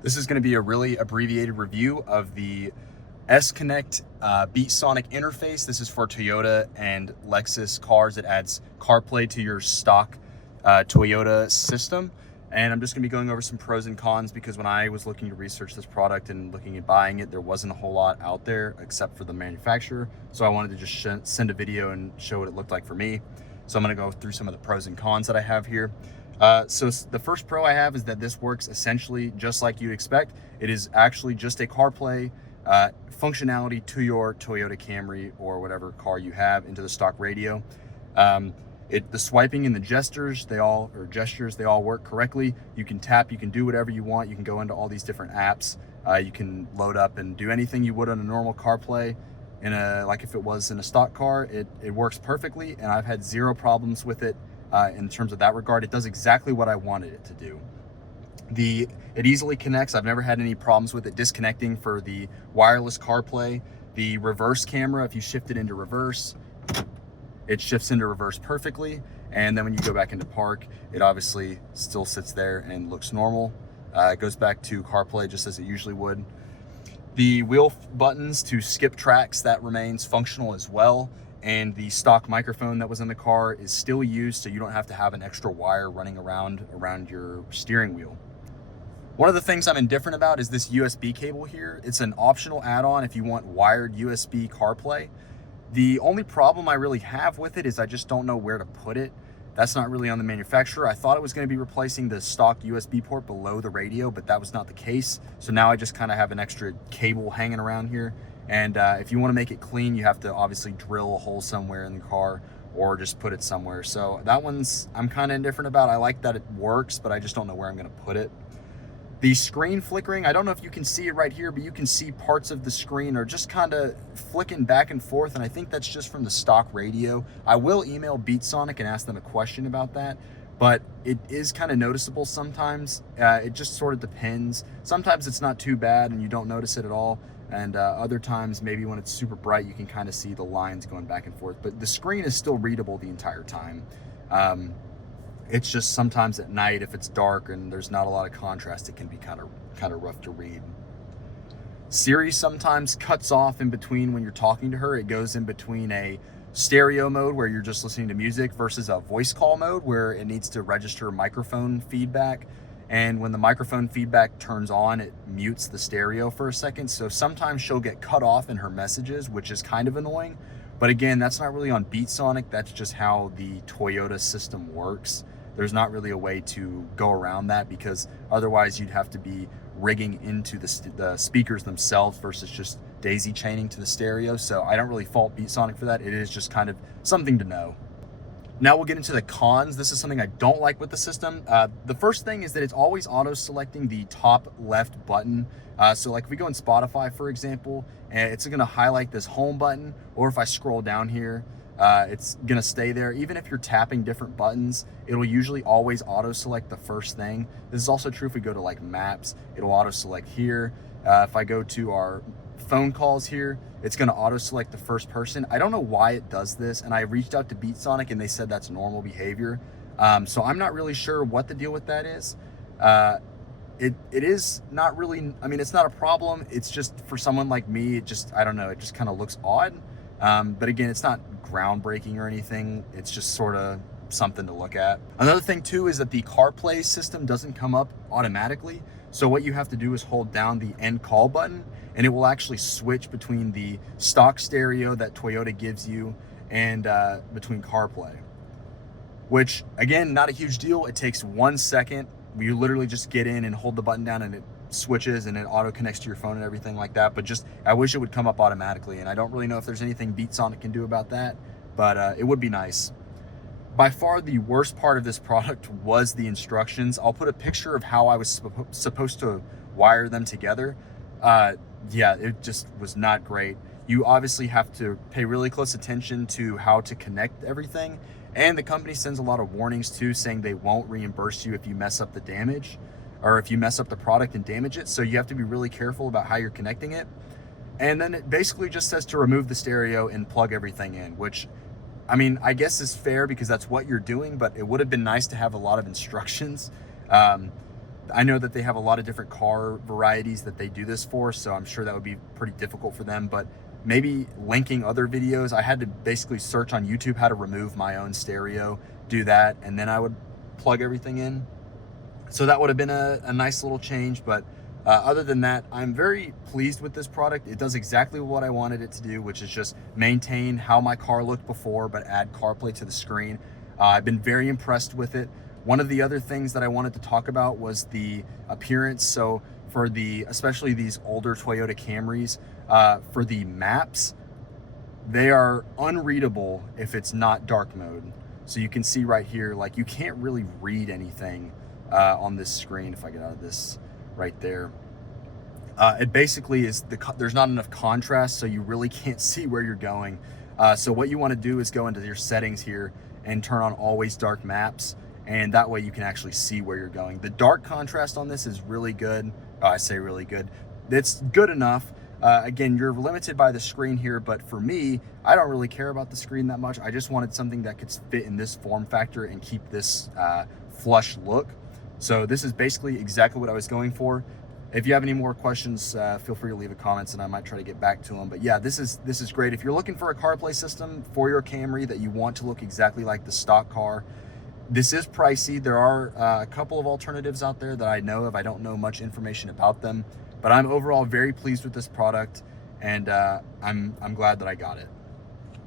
This is going to be a really abbreviated review of the S-Connect BeatSonic interface. This is for Toyota and Lexus cars. It adds CarPlay to your stock Toyota system. And I'm just going to be going over some pros and cons because when I was looking to research this product and looking at buying it, there wasn't a whole lot out there except for the manufacturer. So I wanted to just send a video and show what it looked like for me. So I'm going to go through some of the pros and cons that I have here. So the first pro I have is that this works essentially just like you'd expect. It is actually just a CarPlay functionality to your Toyota Camry or whatever car you have into the stock radio. The swiping and the gestures, they all work correctly. You can tap, you can do whatever you want. You can go into all these different apps. You can load up and do anything you would on a normal CarPlay. Like if it was in a stock car, it works perfectly, and I've had zero problems with it. In terms of that regard, it does exactly what I wanted it to do. It easily connects. I've never had any problems with it disconnecting for the wireless CarPlay. The reverse camera, if you shift it into reverse, it shifts into reverse perfectly. And then when you go back into park, it obviously still sits there and looks normal. It goes back to CarPlay just as it usually would. The wheel buttons to skip tracks, that remains functional as well. And the stock microphone that was in the car is still used, so you don't have to have an extra wire running around your steering wheel. One of the things I'm indifferent about is this USB cable here. It's an optional add-on if you want wired USB CarPlay. The only problem I really have with it is I just don't know where to put it. That's not really on the manufacturer. I thought it was going to be replacing the stock USB port below the radio, but that was not the case. So now I just kind of have an extra cable hanging around here. And if you want to make it clean, you have to obviously drill a hole somewhere in the car or just put it somewhere. So that one's I'm kind of indifferent about. I like that it works, but I just don't know where I'm going to put it. The screen flickering, I don't know if you can see it right here, but you can see parts of the screen are just kind of flicking back and forth, and I think that's just from the stock radio. I will email BeatSonic and ask them a question about that, but it is kind of noticeable sometimes. It just sort of depends. Sometimes it's not too bad and you don't notice it at all. And other times, maybe when it's super bright, you can kind of see the lines going back and forth. But the screen is still readable the entire time. It's just sometimes at night, if it's dark and there's not a lot of contrast, it can be kind of rough to read. Siri sometimes cuts off in between when you're talking to her. It goes in between a stereo mode where you're just listening to music versus a voice call mode where it needs to register microphone feedback. And when the microphone feedback turns on, it mutes the stereo for a second. So sometimes she'll get cut off in her messages, which is kind of annoying. But again, that's not really on BeatSonic. That's just how the Toyota system works. There's not really a way to go around that because otherwise you'd have to be rigging into the speakers themselves versus just daisy chaining to the stereo. So I don't really fault BeatSonic for that. It is just kind of something to know. Now we'll get into the cons. This is something I don't like with the system. The first thing is that it's always auto-selecting the top left button. So like if we go in Spotify, for example, it's gonna highlight this home button, or if I scroll down here, it's gonna stay there. Even if you're tapping different buttons, it'll usually always auto-select the first thing. This is also true if we go to like maps, it'll auto-select here. If I go to our phone calls here, it's going to auto select the first person. I don't know why it does this, and I reached out to BeatSonic and they said that's normal behavior. So I'm not really sure what the deal with that is. It is not really, I mean, it's not a problem. It's just for someone like me, I don't know, it just kind of looks odd. But again, it's not groundbreaking or anything. It's just sort of something to look at. Another thing too is that the CarPlay system doesn't come up automatically. So what you have to do is hold down the end call button, and it will actually switch between the stock stereo that Toyota gives you and between CarPlay, which again, not a huge deal. It takes 1 second. You literally just get in and hold the button down and it switches and it auto connects to your phone and everything like that. But just, I wish it would come up automatically, and I don't really know if there's anything BeatSonic can do about that, but it would be nice. By far the worst part of this product was the instructions. I'll put a picture of how I was supposed to wire them together. Yeah, it just was not great. You obviously have to pay really close attention to how to connect everything. And the company sends a lot of warnings too, saying they won't reimburse you if you mess up the damage or if you mess up the product and damage it. So you have to be really careful about how you're connecting it. And then it basically just says to remove the stereo and plug everything in, which, I mean, I guess is fair because that's what you're doing, but it would have been nice to have a lot of instructions. I know that they have a lot of different car varieties that they do this for, so I'm sure that would be pretty difficult for them, but maybe linking other videos. I had to basically search on YouTube how to remove my own stereo, do that, and then I would plug everything in. So that would have been a nice little change, but other than that, I'm very pleased with this product. It does exactly what I wanted it to do, which is just maintain how my car looked before, but add CarPlay to the screen. I've been very impressed with it. One of the other things that I wanted to talk about was the appearance. So for especially these older Toyota Camrys, for the maps, they are unreadable if it's not dark mode. So you can see right here, like you can't really read anything on this screen. If I get out of this right there, it basically is there's not enough contrast, so you really can't see where you're going. So what you want to do is go into your settings here and turn on always dark maps, and that way you can actually see where you're going. The dark contrast on this is really good. I say really good. It's good enough. Again, you're limited by the screen here, but for me, I don't really care about the screen that much. I just wanted something that could fit in this form factor and keep this flush look. So this is basically exactly what I was going for. If you have any more questions, feel free to leave a comments and I might try to get back to them. But yeah, this is great. If you're looking for a CarPlay system for your Camry that you want to look exactly like the stock car, this is pricey. There are a couple of alternatives out there that I know of. I don't know much information about them, but I'm overall very pleased with this product, and I'm glad that I got it.